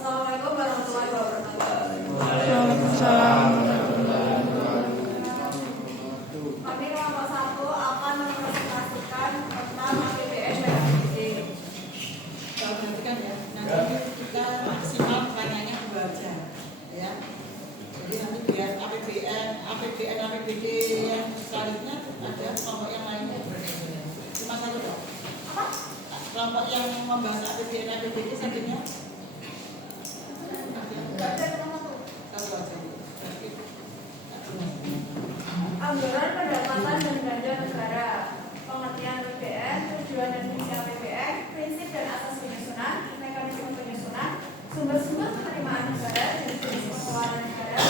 Assalamualaikum warahmatullahi wabarakatuh. Waalaikumsalam. Kami kelompok 1 akan mempresentasikan tentang APBN dan APBD. Nanti kan ya, nanti kita maksimal pertanyaannya 2 aja, ya. Jadi nanti biar APBN, APBD yang selanjutnya ada kelompok yang lainnya. Cuma satu dong. Apa? Kelompok yang membahas APBN, APBD selanjutnya. Baca nomor 1. Satu aja. Anggaran pendapatan dan belanja negara. Pengertian APBN, tujuan dan fungsi APBN, prinsip dan asas penyusunan, mekanisme penyusunan, sumber-sumber penerimaan negara, jenis pengeluaran negara,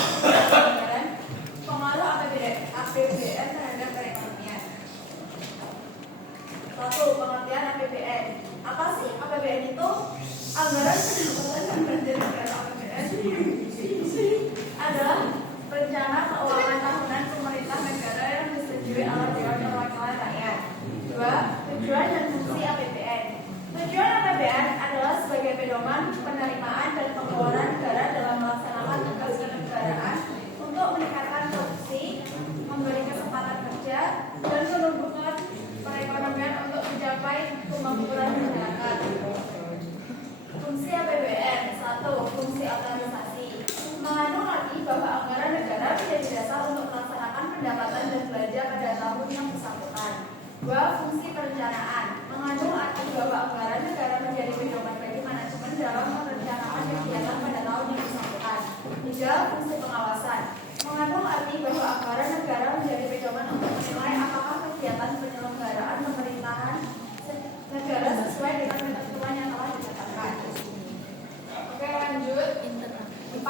anggaran, pengaruh APBN terhadap perekonomian. 1. Pengertian APBN. Apa sih APBN itu? Anggaran pendapatan dan belanja negara. APBN adalah rencana keuangan tahunan pemerintah negara yang disetujui oleh Dewan Perwakilan Rakyat. 2. Tujuan dan fungsi APBN. Tujuan APBN adalah sebagai pedoman penerimaan dan pengeluaran negara dalam melaksanakan tugas kenegaraan untuk meningkatkan produksi, memberi kesempatan kerja, dan menumbuhkan perekonomian untuk mencapai kemakmuran masyarakat. Fungsi APBN. 1. Fungsi otorisasi. Mengandung arti bahwa anggaran negara menjadi dasar untuk melaksanakan pendapatan dan belanja pada tahun yang bersangkutan. 2. Fungsi perencanaan. Mengandung arti bahwa anggaran negara menjadi pedoman bagi manajemen dalam merencanakan kegiatan pada tahun yang bersangkutan. 3. Fungsi pengawasan. Mengandung arti bahwa anggaran negara menjadi pedoman untuk menilai apakah kegiatan penyelenggaraan pemerintahan negara sesuai dengan ketentuan yang telah ditetapkan. Oke, lanjut. 4.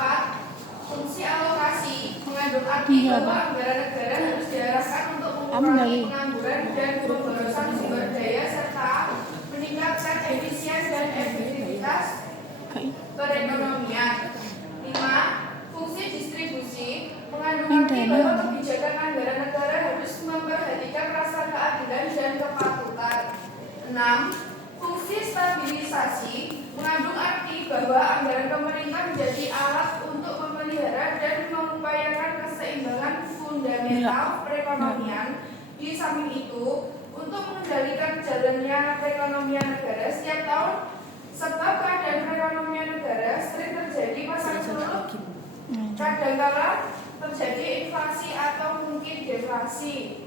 Fungsi alokasi. Mengandung arti bahwa anggaran negara harus diarahkan untuk mengurangi pengangguran dan pemborosan sumber daya serta meningkatkan efisien dan efektivitas perekonomian. 5. Fungsi distribusi. Mengandung arti bahwa kebijakan anggaran negara harus memperhatikan rasa keadilan dan kepatutan. 6. Fungsi stabilisasi. Mengandung arti bahwa anggaran pemerintah menjadi alat untuk memelihara dan mengupayakan keseimbangan fundamental perekonomian. Di samping itu, untuk mengendalikan jalannya perekonomian negara setiap tahun, sebab keadaan perekonomian negara sering terjadi pasang surut, kadangkala terjadi inflasi atau mungkin deflasi.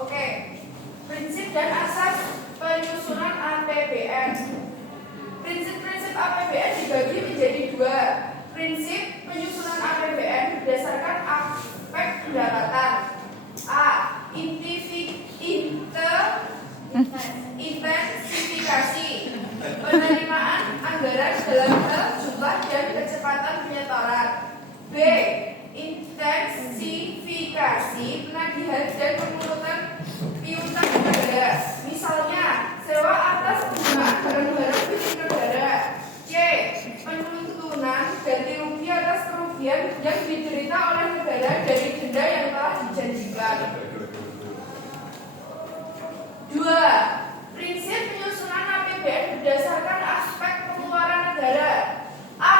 Oke, prinsip dan asas penyusunan APBN. Prinsip-prinsip APBN dibagi menjadi 2. Prinsip penyusunan APBN berdasarkan aspek pendapatan. A. Intensifikasi penerimaan anggaran dalam hal jumlah dan kecepatan penyetoran. B. Intensifikasi penagihan dan pengurutan piutang negara. Misalnya, sewa atas penggunaan barang-barang milik negara. C. Penuntunan ganti rugi atas kerugian yang diderita oleh negara dari denda yang telah dijanjikan. 2. Prinsip penyusunan APBN berdasarkan aspek pengeluaran negara. A.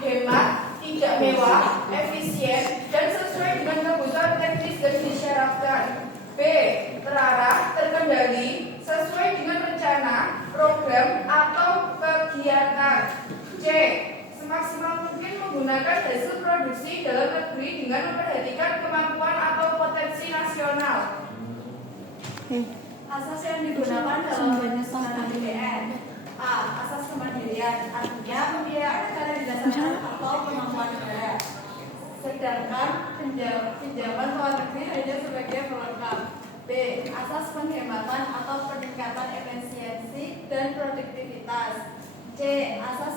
Hemat, tidak mewah, efisien, dan sesuai dengan kebutuhan teknis dan disyaratkan. B. Terarah, terkendali, sesuai dengan rencana, program, atau kegiatan. C. Semaksimal mungkin menggunakan hasil produksi dalam negeri dengan memperhatikan kemampuan atau potensi nasional. Asas yang digunakan dalam penyusunan APBN. A. Asas kemandirian, artinya pembiayaan negara didasarkan atau kemampuan negara. Sedangkan pinjaman luar negeri hanya sebagai pelengkap. B. Asas penghematan atau peningkatan efisiensi dan produktivitas. C. Asas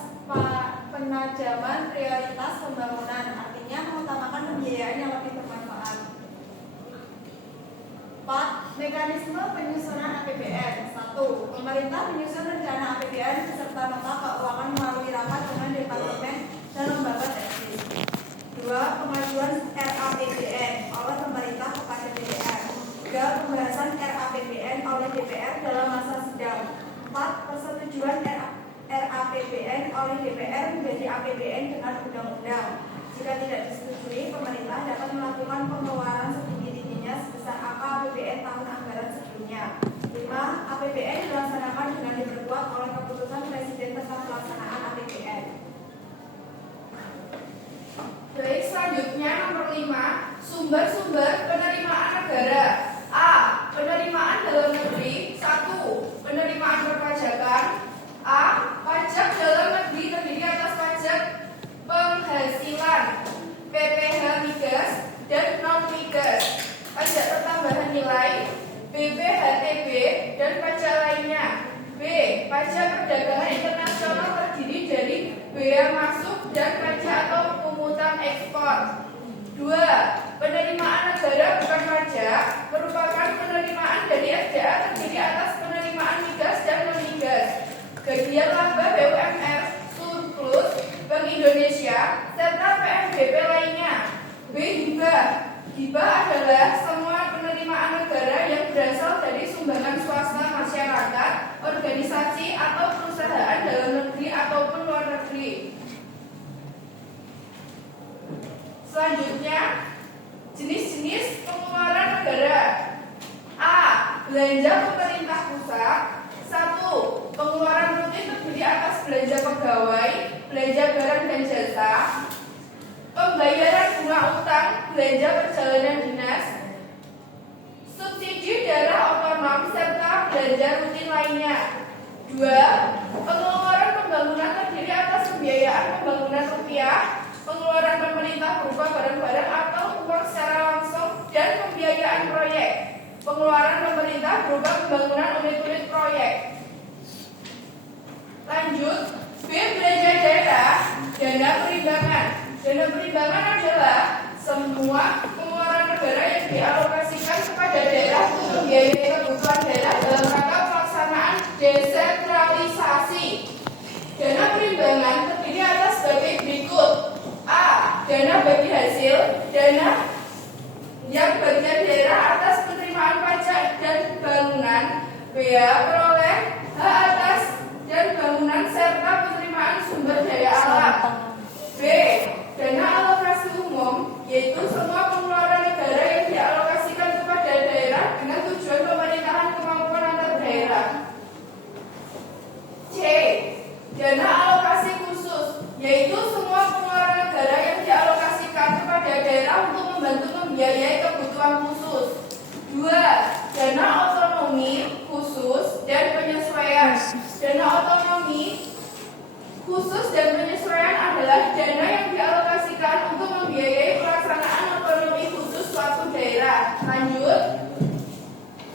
penajaman prioritas pembangunan, artinya mengutamakan pembiayaan yang lebih bermanfaat. 4. Mekanisme penyusunan APBN. 1. Pemerintah menyusun rencana APBN beserta nota keuangan melalui rapat dengan departemen dan lembaga teknis. 2. Pengajuan RAPBN oleh pemerintah kepada DPR. 3. Pembahasan RAPBN oleh DPR dalam masa sidang. 4. Persetujuan RAPBN oleh oleh DPR menjadi APBN dengan undang-undang. Jika tidak disetujui, pemerintah dapat melakukan pengeluaran setinggi-tingginya sebesar angka APBN tahun anggaran sebelumnya. 5. APBN dilaksanakan dengan diperkuat oleh keputusan Presiden tentang pelaksanaan APBN. Baik, selanjutnya nomor 5, sumber-sumber penerimaan negara. A. Penerimaan dalam negeri. 1. Penerimaan perpajakan. A. Pajak dalam negeri terdiri atas pajak penghasilan, PPh migas dan non migas, pajak pertambahan nilai, BPHTB dan pajak lainnya. B. Pajak perdagangan internasional terdiri dari bea masuk dan pajak atau pungutan ekspor. 2. Penerimaan negara bukan pajak merupakan penerimaan dari FCA terdiri atas penerimaan migas dan non migas, bagian laba BUMR, surplus Bank Indonesia, serta PNBP lainnya. B. Hibah. Hibah adalah semua penerimaan negara yang berasal dari sumbangan swasta, masyarakat, organisasi atau perusahaan dalam negeri ataupun luar negeri. Selanjutnya, jenis-jenis pengeluaran negara. A. Belanja pemerintah pusat. 1. Pengeluaran rutin terdiri atas belanja pegawai, belanja barang dan jasa, pembayaran bunga utang, belanja perjalanan dinas, subsidi daerah otonom, serta belanja rutin lainnya. 2. Pengeluaran pembangunan terdiri atas pembiayaan pembangunan rupiah, pengeluaran pemerintah berupa barang-barang atau uang secara langsung, dan pembiayaan proyek. Pengeluaran pemerintah berupa pembangunan unit-unit proyek. Lanjut, B. Belanja daerah, dana perimbangan. Dana perimbangan adalah semua pengeluaran negara yang dialokasikan kepada daerah untuk membiayai kebutuhan daerah dalam rangka pelaksanaan desentralisasi. Dana perimbangan terdiri atas sebagai berikut. A. Dana bagi hasil, dana yang bagian daerah atas penerimaan pajak dan bangunan. B. Peroleh hak atas dan bangunan serta penerimaan sumber daya alam. B. Dana alokasi umum, yaitu semua pengeluaran negara yang dialokasikan kepada daerah dengan tujuan pemerintahan kemampuan antar daerah. C. Dana alokasi khusus, yaitu semua pengeluaran negara yang dialokasikan kepada daerah untuk membantu membiayai kebutuhan khusus. 2. Dana otonomi khusus dan penyesuaian. Dana otonomi khusus dan penyesuaian adalah dana yang dialokasikan untuk membiayai pelaksanaan otonomi khusus suatu daerah. Lanjut.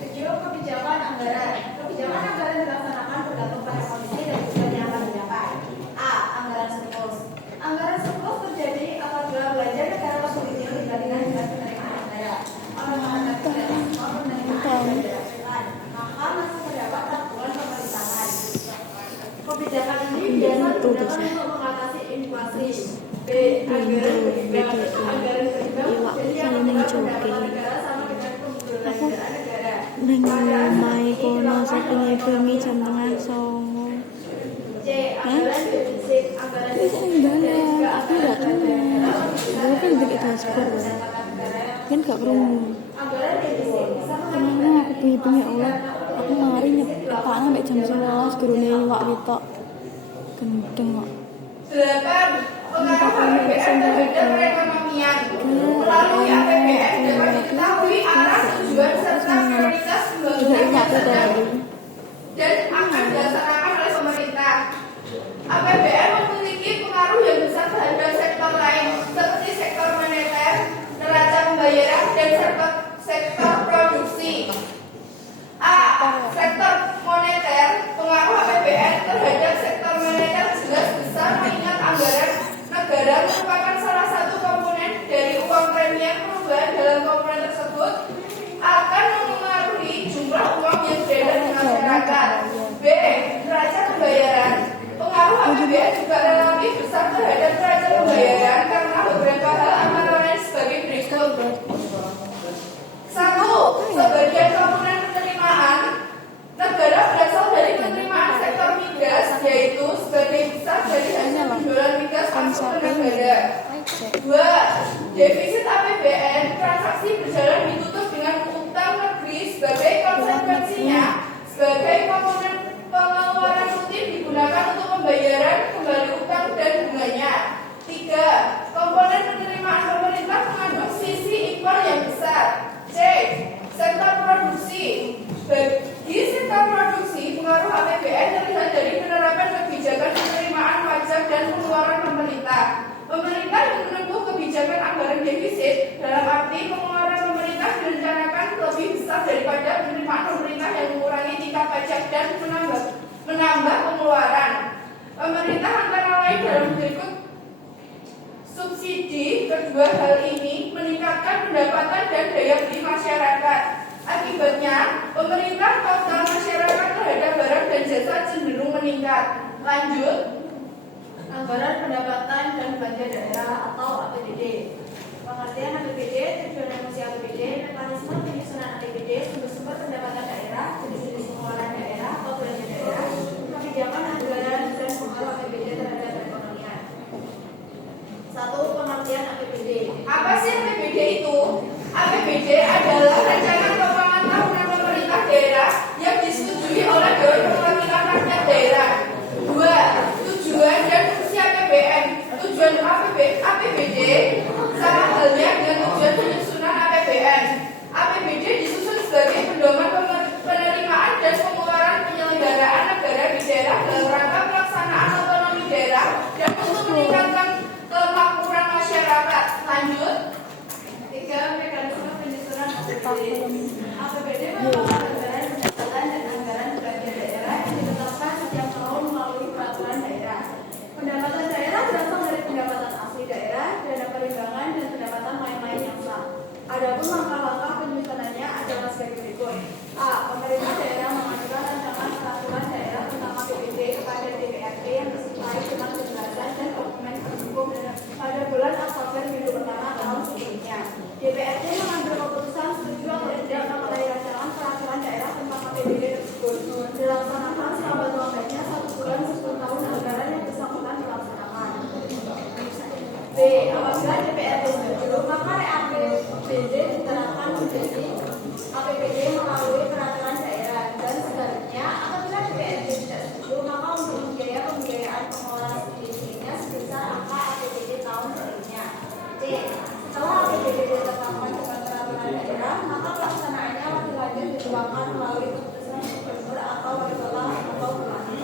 7. Kebijakan anggaran. Kebijakan anggaran dilaksanakan bergantung pada kondisi dan tujuan yang akan dicapai. A. Anggaran surplus. Anggaran surplus terjadi apabila belanja negara lebih kecil dibandingkan dengan penerimaan negara. Penerimaan maka masih terdapat tabungan pemerintahan. Kebijakan ini biasa digunakan untuk mengatasi inflasi. B. Anggaran berimbang. Anggaran berimbang jadi yang pendapatan negara sama dengan penggunaan negara. Neng mai kono sepengi-pengi jam tengah songo. C. Anggaran defisit. Anggaran defisit Imbalan, aku gak kenal. Gue kan bikin dashboard kan gak kerungu. Anggaran defisit bisa Kenapa aku pengi-pengi Allah. Aku ngari nyepaknya sampai jam 11 gurune iwak witok. Gendeng kok. 8. Pengaruh APBN terhadap perekonomian. Melalui APBN dapat diketahui arah tujuan serta prioritas pembangunan yang sedang dan akan dilaksanakan oleh pemerintah. APBN memiliki pengaruh yang besar terhadap sektor lain seperti sektor moneter, neraca pembayaran, dan sektor produksi. A. Sektor moneter. Pengaruh APBN terhadap sektor moneter jelas besar mengingat anggaran negara merupakan salah satu komponen dari uang premium. Perubahan dalam komponen tersebut akan mempengaruhi jumlah uang yang beredar di masyarakat. B. Neraca pembayaran. Pengaruh APBN juga relatif besar terhadap neraca pembayaran karena beberapa hal antara lain sebagai berikut. 1. Sebagian komponen penerimaan negara berasal dari penerimaan sektor migas, yaitu sebagai besar dari hasil masuk ke negara. 2. Defisit APBN transaksi berjalan ditutup dengan utang negeri sebagai konsekuensinya sebagai komponen pengeluaran rutin digunakan untuk pembayaran kembali utang dan bunganya. 3. Komponen penerimaan pemerintah mengandung sisi impor yang besar. C. Sektor produksi. Bagi sektor produksi, pengaruh APBN terlihat dari penerapan kebijakan penerimaan pajak dan pengeluaran pemerintah. Pemerintah yang menempuh kebijakan anggaran defisit dalam arti pengeluaran pemerintah direncanakan lebih besar daripada penerimaan pemerintah yang mengurangi tingkat pajak dan menambah pengeluaran. Pemerintah antara lain dalam berikut subsidi. Kedua hal ini meningkatkan pendapatan dan daya beli masyarakat. Akibatnya, pemerintah total masyarakat terhadap barang dan jasa cenderung meningkat. Lanjut. Anggaran pendapatan dan belanja daerah atau APBD. Pengertian APBD, tujuan dan fungsi APBD, mekanisme penyusunan APBD, sumber-sumber pendapatan daerah, jenis-jenis pengeluaran daerah atau belanja daerah, kebijakan anggaran dan pengaruh APBD terhadap perekonomian. 1. Pengertian APBD. Apa sih APBD itu? APBD adalah rencana keuangan tahunan pemerintah daerah yang disetujui oleh Dewan Perwakilan Rakyat Daerah. 2. Tujuan dan fungsi APBN. Tujuan APBD sama halnya dengan tujuan penyusunan APBN. APBD disusun sebagai pedoman penerimaan dan pengeluaran penyelenggaraan negara di daerah dalam rangka pelaksanaan otonomi daerah dan untuk meningkatkan kemakmuran masyarakat. Lanjut. 3. Mekanisme penyusunan APBD. APBD merupakan anggaran pendapatan dan anggaran belanja daerah yang ditetapkan setiap tahun melalui peraturan daerah. Pendapatan daerah berasal dari pendapatan asli daerah, dana perimbangan, dan pendapatan lain-lain yang sah. Adapun langkah-langkah penyusunannya adalah sebagai berikut. A. Pemerintah daerah mengajukan rancangan peraturan daerah tentang APBD kepada DPRD yang disertai dengan penjelasan dan dokumen pendukung pada bulan Oktober minggu pertama tahun sebelumnya. DPRD mengambil keputusan setuju atau tidak mengenai rancangan peraturan daerah tentang APBD tersebut. Dilaksanakan selama lamanya 1 bulan sebelum tahun anggaran yang bersangkutan dilaksanakan. B. Apabila DPRD setuju, maka APBD diterapkan menjadi APBD melalui peraturan daerah, dan sebaliknya apabila DPRD tidak setuju, maka untuk biaya pembiayaan pengelolaan sendirinya sebesar angka APBD tahun sebelumnya. C. Setelah APBD ditetapkan dengan peraturan daerah, maka pelaksanaannya lebih lanjut dituangkan melalui keputusan gubernur atau wali kota atau bupati.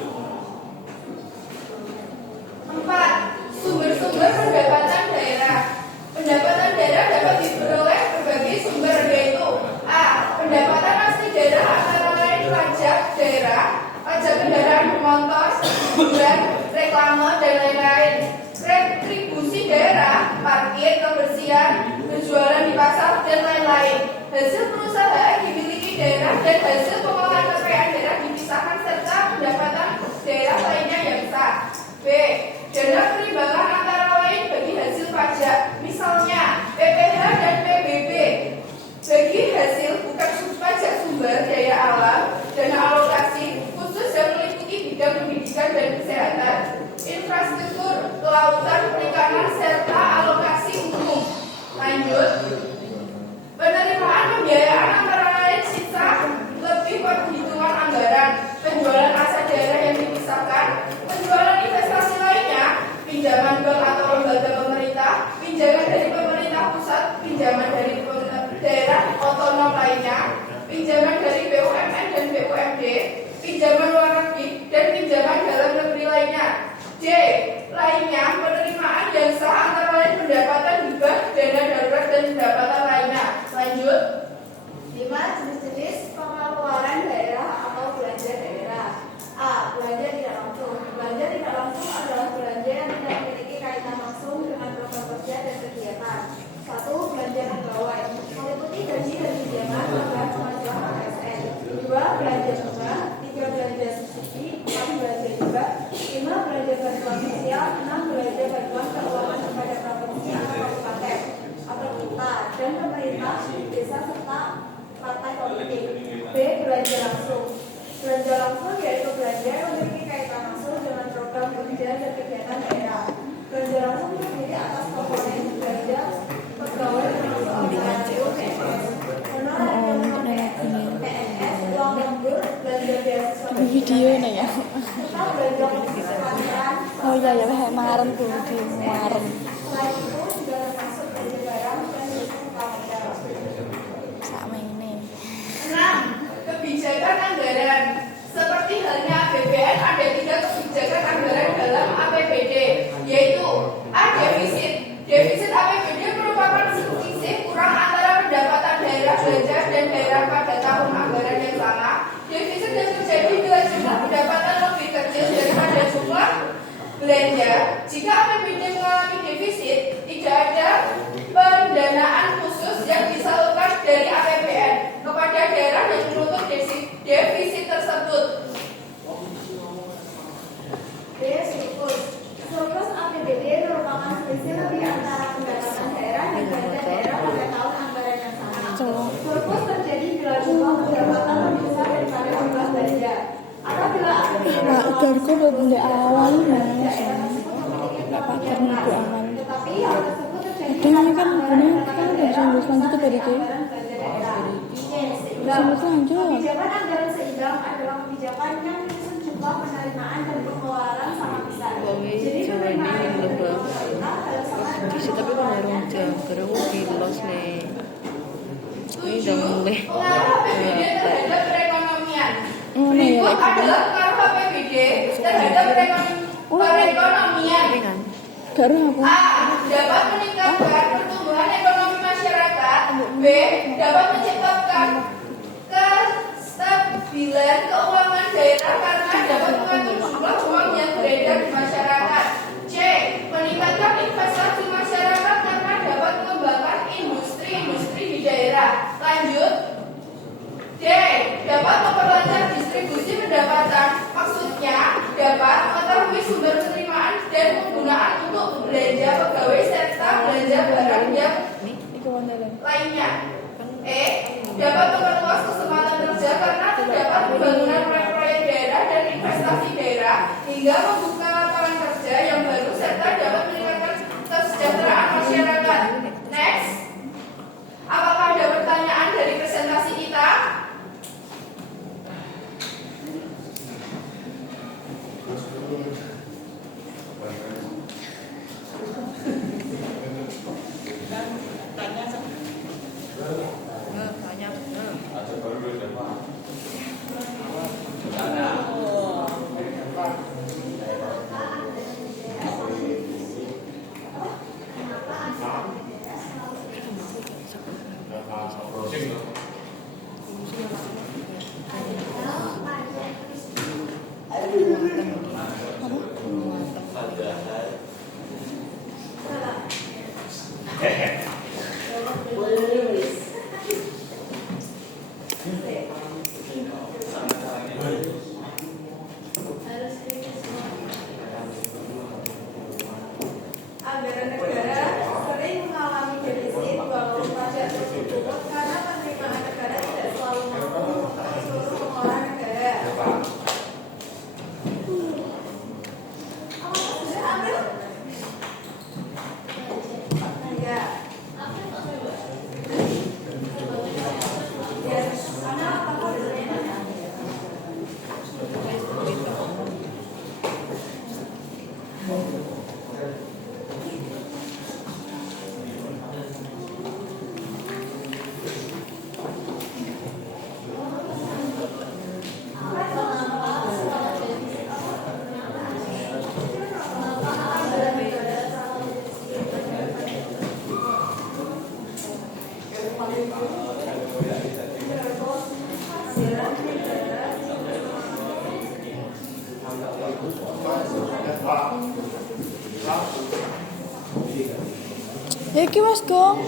4. Sumber-sumber pendapatan daerah. Pendapatan daerah dapat diperoleh berbagai sumber, yaitu A. Pendapatan asli daerah antara lain pajak daerah, pajak kendaraan bermotor, hiburan, reklame, dan lain-lain. Retribusi daerah, parkir, kebersihan, penjualan di pasar, dan lain-lain. Hasil perusahaan dimiliki daerah dan hasil pengolahan kekayaan daerah dipisahkan serta pendapatan daerah lainnya yang sah. B. Dana perimbangan antara lain bagi hasil pajak, misalnya PPh dan PBB. Bagi hasil bukan pajak sumber daya alam, dana alokasi khusus yang meliputi bidang pendidikan dan kesehatan, infrastruktur, kelautan, perikanan, serta alokasi umum. Lanjut. Penerimaan pembiayaan antara lain sisa lebih perhitungan anggaran, penjualan aset daerah yang dipisahkan, penjualan investasi lainnya, pinjaman bank atau lembaga pemerintah, pinjaman dari pemerintah pusat, pinjaman dari daerah otonom lainnya, pinjaman dari BUMN dan BUMD, pinjaman luar negeri, dan pinjaman dalam negeri lainnya. D. Lainnya, penerimaan yang sah antara lain pendapatan hibah, dana darurat, dan pendapatan lainnya. Lanjut. 5. Jenis-jenis pengeluaran daerah atau belanja daerah. A. Belanja tidak langsung. Belanja tidak langsung adalah belanja yang tidak memiliki kaitan langsung dengan program kerja dan kegiatan. 1. Belanja pegawai, meliputi gaji dan tunjangan program kemajuan ASN. 2. Belanja bunga. 3. Belanja subsidi. 4. Belanja hibah. 5. Belanja bantuan sosial. 6. Belanja bantuan keuangan kepada provinsi atau kabupaten atau kota dan pemerintah, desa serta partai politik. B. Belanja langsung. Belanja langsung yaitu belanja yang memiliki kaitan langsung dengan program kerja dan kegiatan daerah. Belanja langsung video nih ya. Kita belajar pelajaran. Oh iya ya, kayak marem tuh video marem. Selain itu juga termasuk belajar barang dan sistem kalender. Sama ini. 6. Kebijakan anggaran. Seperti halnya APBN, ada 3 kebijakan anggaran dalam APBD, yaitu A. Defisit. Defisit APBD merupakan selisih kurang antara pendapatan daerah belanja dan daerah pada tahun anggaran yang sama. Defisit yang terjadi bila jumlah pendapatan lebih kecil daripada jumlah belanja. Jika APBD mengalami defisit, tidak ada pendanaan khusus yang disalurkan dari APBN kepada daerah yang menutup defisit tersebut. B. Surplus. Surplus APBD merupakan selisih lebih antara pendapatan daerah dan belanja daerah pada tahun anggaran yang sama. Surplus terjadi bila jumlah pendapatan lebih besar daripada jumlah belanja. Apabila APBD Pak Darko udah beli awal mas. daerah tersebut memiliki Pak pendapatan Darko yang beli besar, awal. tetapi hal tersebut terjadi Kadang ini kan karena bener anggaran kan daerah ada jumlah selanjutnya dari ke. anggaran belanja daerah. Seimbang. Jumlah selanjutnya. Kebijakan anggaran seimbang adalah kebijakan yang menyusun jumlah penerimaan dan pengeluaran sama besar. Jadi penerimaan yang diterima pemerintah adalah sama dengan Bisa tapi kan pengeluarannya. jam baru kilos nih. Ini udah mulai. Pengaruh APBD terhadap perekonomian. Oh, iya, Berikut iya. adalah pengaruh APBD terhadap perekonomian. Ini kan. Garu aku. A. Dapat meningkatkan pertumbuhan ekonomi masyarakat. B. Dapat menciptakan kestabilan keuangan daerah karena dapat mengatur jumlah uang yang beredar di masyarakat. C. Meningkatkan investasi masyarakat karena dapat mengembangkan industri-industri di daerah. Lanjut. D. Dapat memperlancar distribusi pendapatan. Maksudnya dapat mengetahui sumber penerimaan dan penggunaan untuk belanja pegawai serta belanja barang yang Iku wandalan. lainnya. E. Dapat memperluas kesempatan kerja karena terdapat pembangunan proyek-proyek daerah dan investasi daerah hingga membuka lapangan kerja yang baru serta dapat meningkatkan kesejahteraan masyarakat. Next. Apakah ada pertanyaan dari presentasi kita? Tanya Tanya. Anggaran negara sering mengalami defisit walau pajak tersebut karena penerimaan negara tidak selalu mampu memenuhi seluruh pengeluaran negara. Sudah ambil? Ya. Ya, karena apa sebenarnya? Ya iki wes dong.